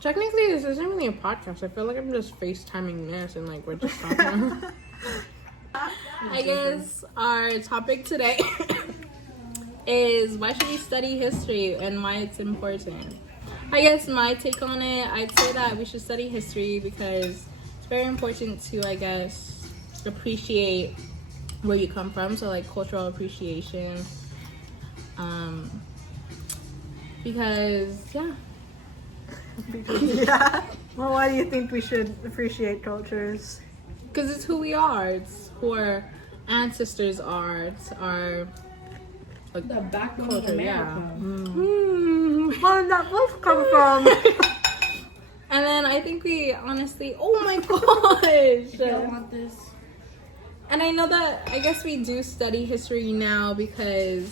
Technically, this isn't really a podcast. I feel like I'm just FaceTiming Miss and like we're just talking. I guess our topic today is why should we study history and why it's important. I guess my take on it, I'd say that we should study history because it's very important to, I guess, appreciate where you come from. So like cultural appreciation. Because yeah. Well, why do you think we should appreciate cultures? Because it's who we are. It's who our ancestors are. It's our the backbone culture, of yeah. America. Where did that both come from? And then I think we honestly, oh my gosh. Y'all want this? And I know that, I guess we do study history now because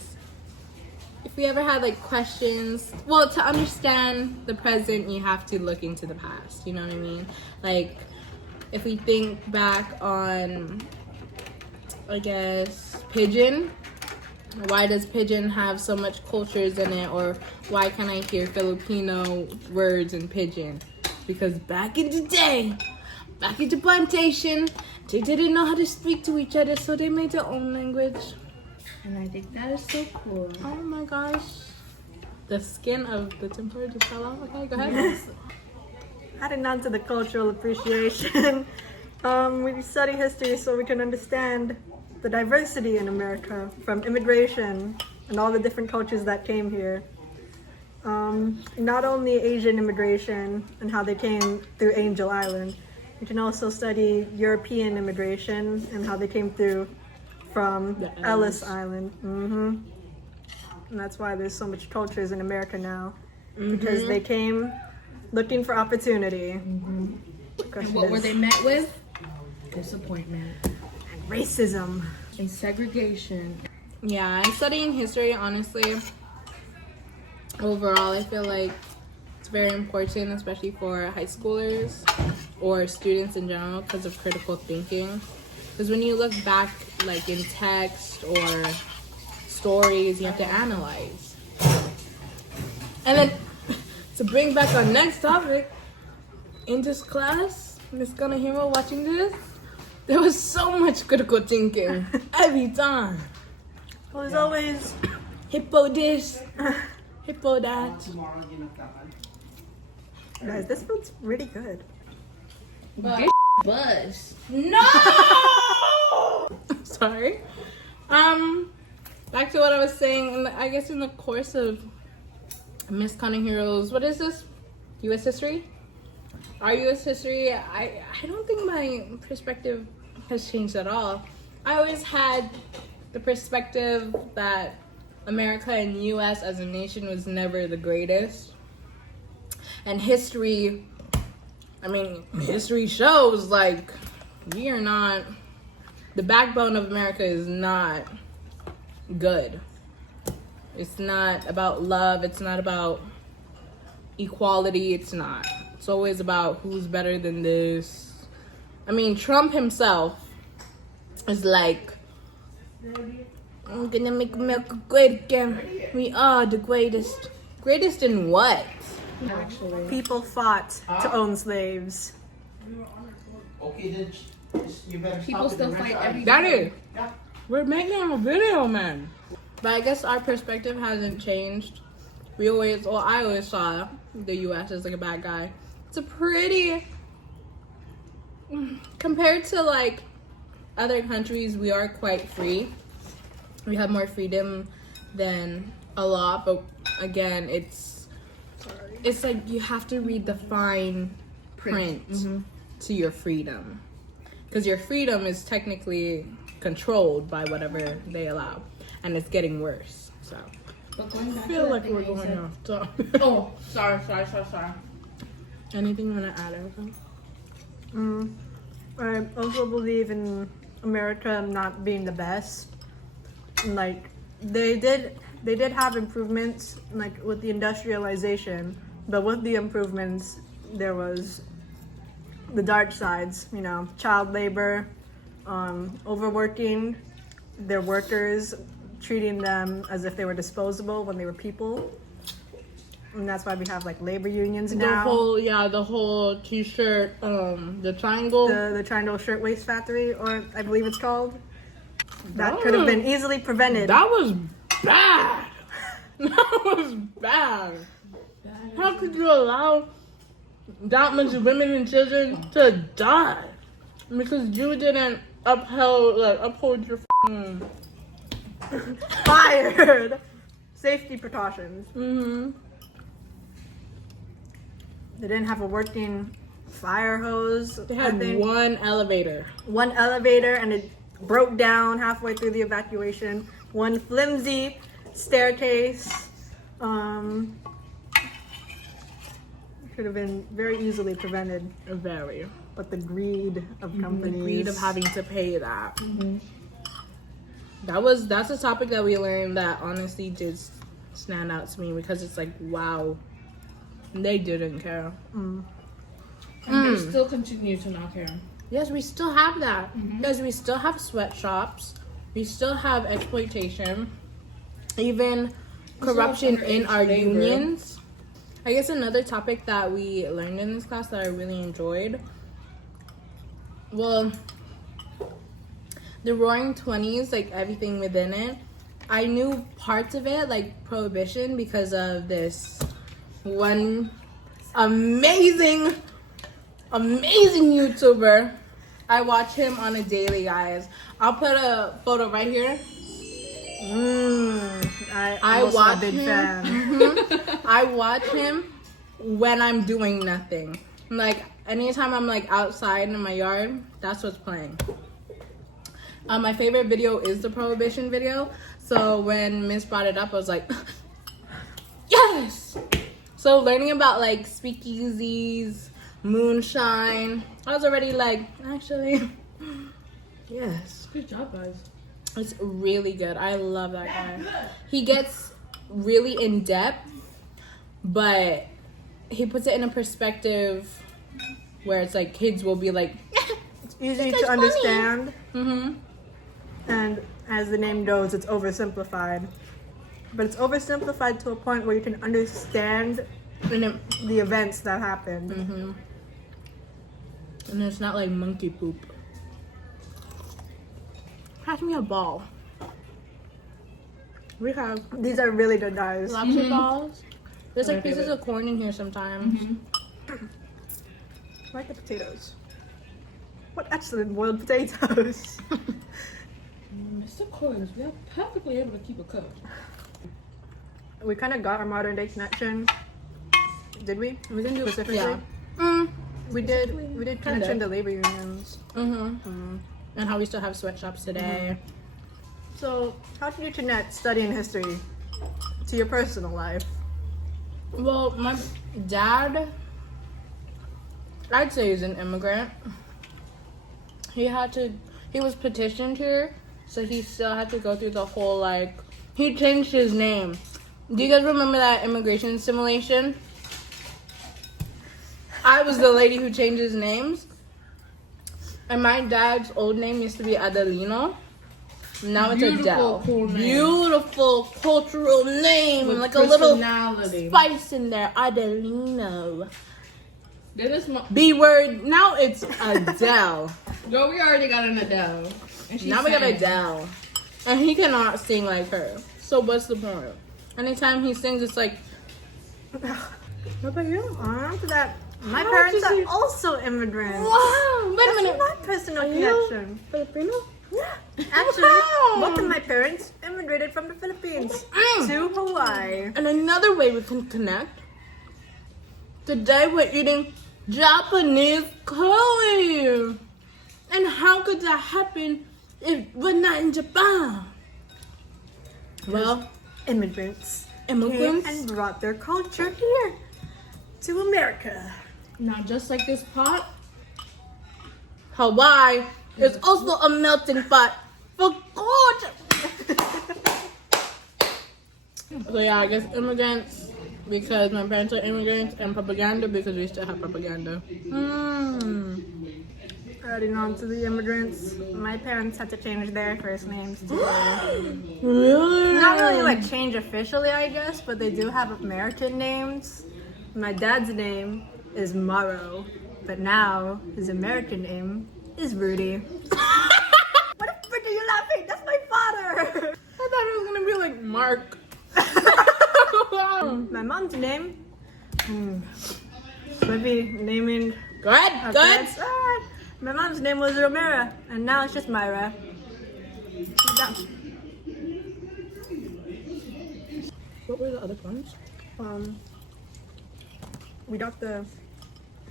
if we ever had like questions, well, to understand the present, you have to look into the past. You know what I mean? Like, if we think back on, I guess, Pidgin, why does Pidgin have so much cultures in it? Or why can I hear Filipino words in Pidgin? Because back in the day, back in the plantation, they didn't know how to speak to each other, so they made their own language. And I think that is so cool. Oh my gosh. The skin of the templar just fell off. Okay, go ahead. Adding on to the cultural appreciation, we study history so we can understand the diversity in America from immigration and all the different cultures that came here. Not only Asian immigration and how they came through Angel Island, we can also study European immigration and how they came through from Ellis Island. And that's why there's so much cultures in America now, because they came looking for opportunity. And what were they met with? Disappointment. And racism. And segregation. Yeah, and studying history, honestly, overall, I feel like it's very important, especially for high schoolers or students in general, because of critical thinking. Because when you look back, like in text or stories, you have to analyze. And then, to bring back our next topic, in this class, Miss Kanehiro watching this, there was so much critical thinking every time. Well, there's always Hippo this, hippo that. guys. This feels really good. But buzz. No! Sorry. Back to what I was saying. I guess in the course of Miss Kanehiro's, what is this? U.S. history? Our U.S. history, I don't think my perspective has changed at all. I always had the perspective that America and U.S. as a nation was never the greatest. And history, I mean, history shows like we are not, the backbone of America is not good. It's not about love. It's not about equality. It's not. It's always about who's better than this. I mean, Trump himself is like, I'm gonna make America great again. We are the greatest. Greatest in what? Actually. People fought to own slaves. Okay, then you better People stop still it. fight every Daddy, day. we're making a video, man. But I guess our perspective hasn't changed. I always saw the U.S. as like a bad guy. It's a pretty, compared to like other countries, we are quite free. We have more freedom than a lot, but again, it's like you have to read the fine print to your freedom, because your freedom is technically controlled by whatever they allow, and it's getting worse. So But going back I feel to like that thing we're that you going said- off topic. Oh, sorry. Anything you want to add, Erica? I also believe in America not being the best. Like they did have improvements, like with the industrialization, but with the improvements there was the dark sides, you know, child labor, overworking their workers, treating them as if they were disposable when they were people. And that's why we have like labor unions The now. whole t-shirt, the triangle. The Triangle Shirtwaist Factory, or I believe it's called. That Oh. could have been easily prevented. That was bad. That was bad. How could you allow that much women and children to die because you didn't uphold your Fired! Safety precautions. Mm-hmm. They didn't have a working fire hose. They had one elevator. One elevator, and it broke down halfway through the evacuation. One flimsy staircase. Could have been very easily prevented. Very. But the greed of companies. The greed of having to pay that. That's a topic that we learned that honestly did stand out to me because it's like, wow, they didn't care. And they still continue to not care. Yes, we still have that because we still have sweatshops, we still have exploitation, even corruption in our unions. I guess another topic that we learned in this class that I really enjoyed, well, the Roaring 20s, like everything within it. I knew parts of it, like Prohibition, because of this one amazing YouTuber. I watch him on a daily, guys. I'll put a photo right here. I watch a big fan. I watch him when I'm doing nothing. Like anytime I'm like outside in my yard, that's what's playing. My favorite video is the Prohibition video. So when Miss brought it up, I was like, yes! So learning about like speakeasies, moonshine, I was already like, actually, yes. Good job, guys. It's really good. I love that guy. He gets really in depth, but he puts it in a perspective where it's like kids will be like, It's easy to understand. mm-hmm. And as the name goes, it's oversimplified. But it's oversimplified to a point where you can understand the events that happened. Mm-hmm. And it's not like monkey poop. Pass me a ball. We have These are really good, guys. lobster balls. There's like My pieces favorite. of corn in here sometimes. I like the potatoes. What excellent boiled potatoes. Mr. Collins, we are perfectly able to keep it cooked. We kind of got our modern day connection. Did we? We can do Specifically? yeah. Mm. We did connection to labor unions. Mm-hmm. And how we still have sweatshops today. So, how did you connect studying history to your personal life? Well, my dad, I'd say he's an immigrant. He was petitioned here, so he still had to go through the whole, like, he changed his name. Do you guys remember that immigration simulation? I was the lady who changed his names. And my dad's old name used to be Adelino. Now it's Beautiful, Adele. cool name. Beautiful cultural name. With like a little personality. spice in there. Adelino. Did this B word. Now it's Adele. Girl, we already got an Adele. And she Now we got sang. Adele. And he cannot sing like her. So what's the point? Anytime he sings, it's like, what about you? After that, my How parents did are you- also immigrants. Wow. Wait a That's minute. my personal Are you connection. Filipino? Yeah. Actually, Wow. both of my parents immigrated from the Philippines to Hawaii. And another way we can connect. Today we're eating Japanese curry. And how could that happen if we're not in Japan? Well, Immigrants immigrants. came and brought their culture here to America. Now, just like this pot, Hawaii is also a melting pot for culture. So yeah, I guess immigrants because my parents are immigrants, and propaganda because we still have propaganda. Adding on to the immigrants, my parents had to change their first names too. Really? Not really like change officially, I guess, but they do have American names. My dad's name is Morrow, but now his American name is Rudy. What the frick are you laughing? That's my father! I thought it was gonna be like Mark. My mom's name, maybe naming. Go ahead, our go ahead. kids. My mom's name was Romera, and now it's just Myra. Yeah. What were the other ones? We got the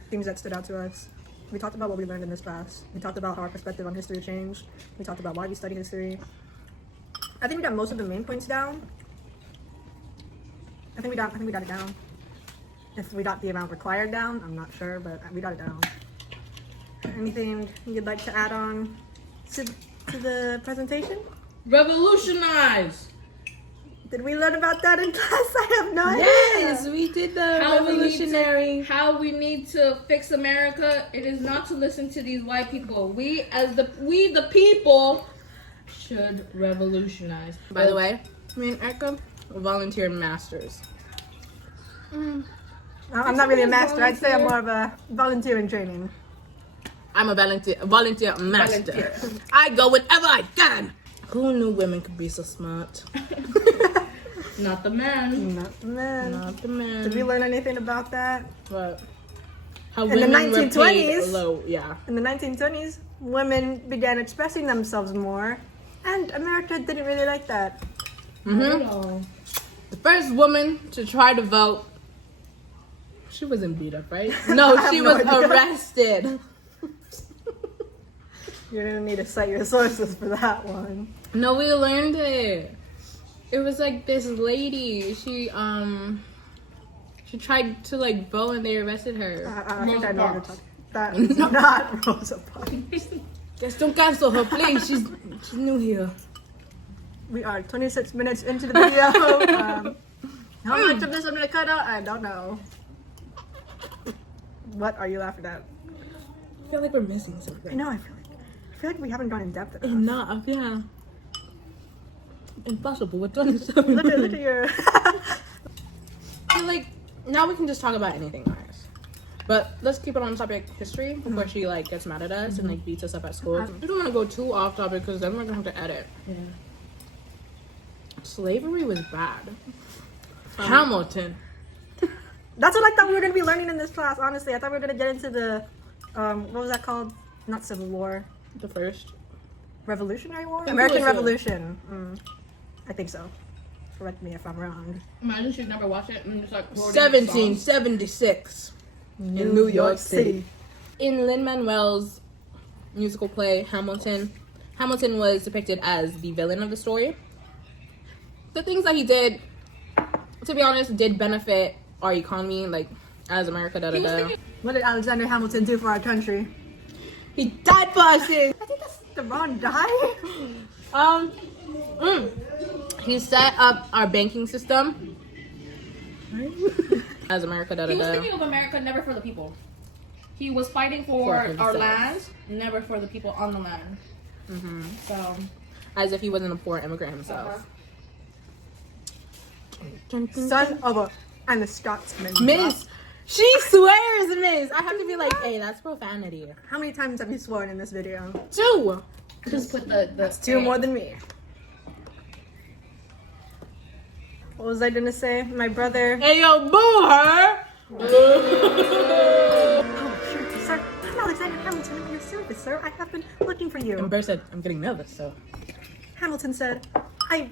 things that stood out to us. We talked about what we learned in this class. We talked about how our perspective on history changed. We talked about why we study history. I think we got most of the main points down. I think we got it down. If we got the amount required down, I'm not sure, but we got it down. Anything you'd like to add on to the presentation? Revolutionize. Did we learn about that in class? I have no idea. Yes, we did the revolutionary. How we need to fix America. It is not to listen to these white people. We the people should revolutionize. By the way, me and Erica were volunteer masters. I'm not really a master. I'd say I'm more of a volunteer in training. I'm a volunteer master. I go whenever I can. Who knew women could be so smart? Not the men. Not the men. Not the men. Did we learn anything about that? But how In the women were 1920s. paid low, yeah. In the 1920s, women began expressing themselves more, and America didn't really like that. Mm-hmm. The first woman to try to vote, she wasn't beat up, right? No, she no was idea. arrested. You're gonna need to cite your sources for that one. No, we learned it. It was like this lady. She tried to like vote and they arrested her. I think I know what you're talking. That is No. not Rosa Parks. Just don't cancel her, please. She's new here. We are 26 minutes into the video. How much of this I'm gonna cut out? I don't know. What are you laughing at? I feel like we're missing something. I know. I feel like we haven't gone in depth enough. Enough, yeah. Impossible. We're 27 Look at your. I feel like now we can just talk about anything, guys. But let's keep it on topic history before she like gets mad at us and like beats us up at school. I don't want to go too off topic because then we're gonna have to edit. Yeah. Slavery was bad. Hamilton. That's what I thought we were gonna be learning in this class. Honestly, I thought we were gonna get into the, what was that called? Not Civil War. The first. Revolutionary War? I think American it was Revolution. I think so. Correct me if I'm wrong. Imagine she'd never watched it and just like quoting the songs. 1776 in New York City. In Lin-Manuel's musical play Hamilton, Hamilton was depicted as the villain of the story. The things that he did, to be honest, did benefit our economy, like as America. What did Alexander Hamilton do for our country? He died for us. I think that's the wrong die. He set up our banking system as America. He was thinking of America, never for the people. He was fighting for For our himself. land, never for the people on the land. So, As if he wasn't a poor immigrant himself. Son of a and the Scotsman. Miss, she swears, Miss. I have to be like, hey, that's profanity. How many times have you sworn in this video? 2. just put the Two more than me. What was I gonna say? My brother. Hey, yo, boo her. Oh, sure. Sir, I'm Alexander Hamilton at your service, sir. I have been looking for you. And Burr said, I'm getting nervous, so. Hamilton said, I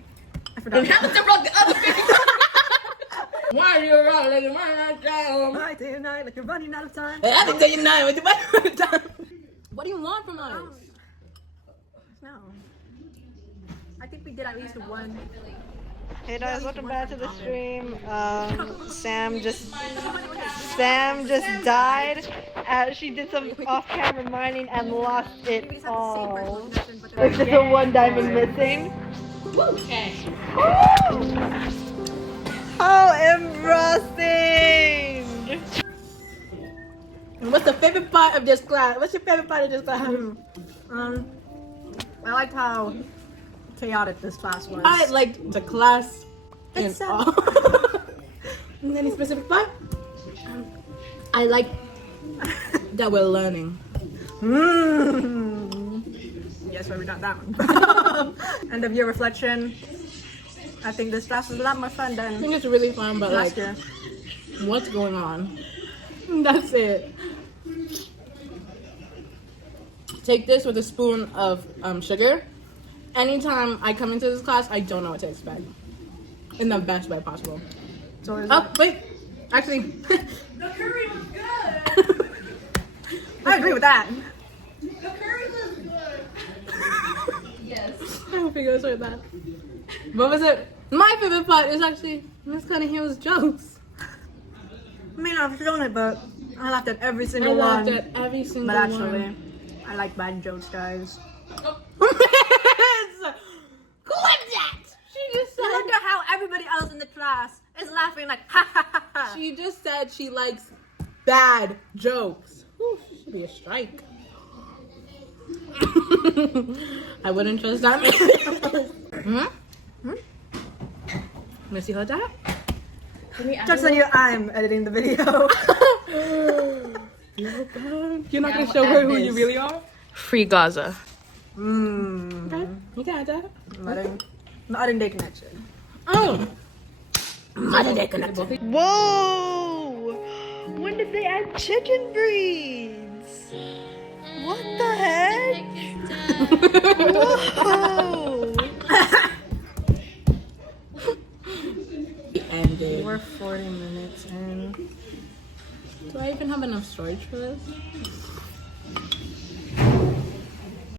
forgot. And Hamilton wrote the other thing. Why are you running down? I day and night like you're running out of time. Hey, I didn't tell you nothing. What do you want from us? No. I think we did at least one. Hey guys, welcome back to the stream. Sam just died. She did some off-camera mining and lost it all. It's just a one diamond missing. Okay. How embarrassing! What's the favorite part of this class? What's your favorite part of this class? I liked how chaotic this class was. I liked the class and Itself. all. Any specific part? I like that we're learning. Yes, well, we got that one. End of year reflection. I think this class was a lot more fun I than think it's really fun, but last like, year. what's going on? That's it. Take this with a spoon of sugar. Anytime I come into this class, I don't know what to expect. In the best way possible. So is Oh, wait. Actually, The curry was good. I agree with that. The curry was good. Yes. I hope you guys heard that. What was it? My favorite part is actually Miss Kanehiro's jokes. I mean, I've shown it, but I laughed at every I single laughed one. at every single But actually, one. I like bad jokes, guys. Clip that! She just said Look at how everybody else in the class is laughing like ha ha ha ha. she just said she likes bad jokes. Whew, should be a strike. I wouldn't trust that. Missy, hold that. Jokes on you, I'm editing the video. You're not gonna show her who you really are? Free Gaza. Okay, you can add that. Modern day connection. Oh! Modern day connection. Whoa! When did they add chicken breeds? What the heck? Whoa! Ended. We're 40 minutes in. Do I even have enough storage for this?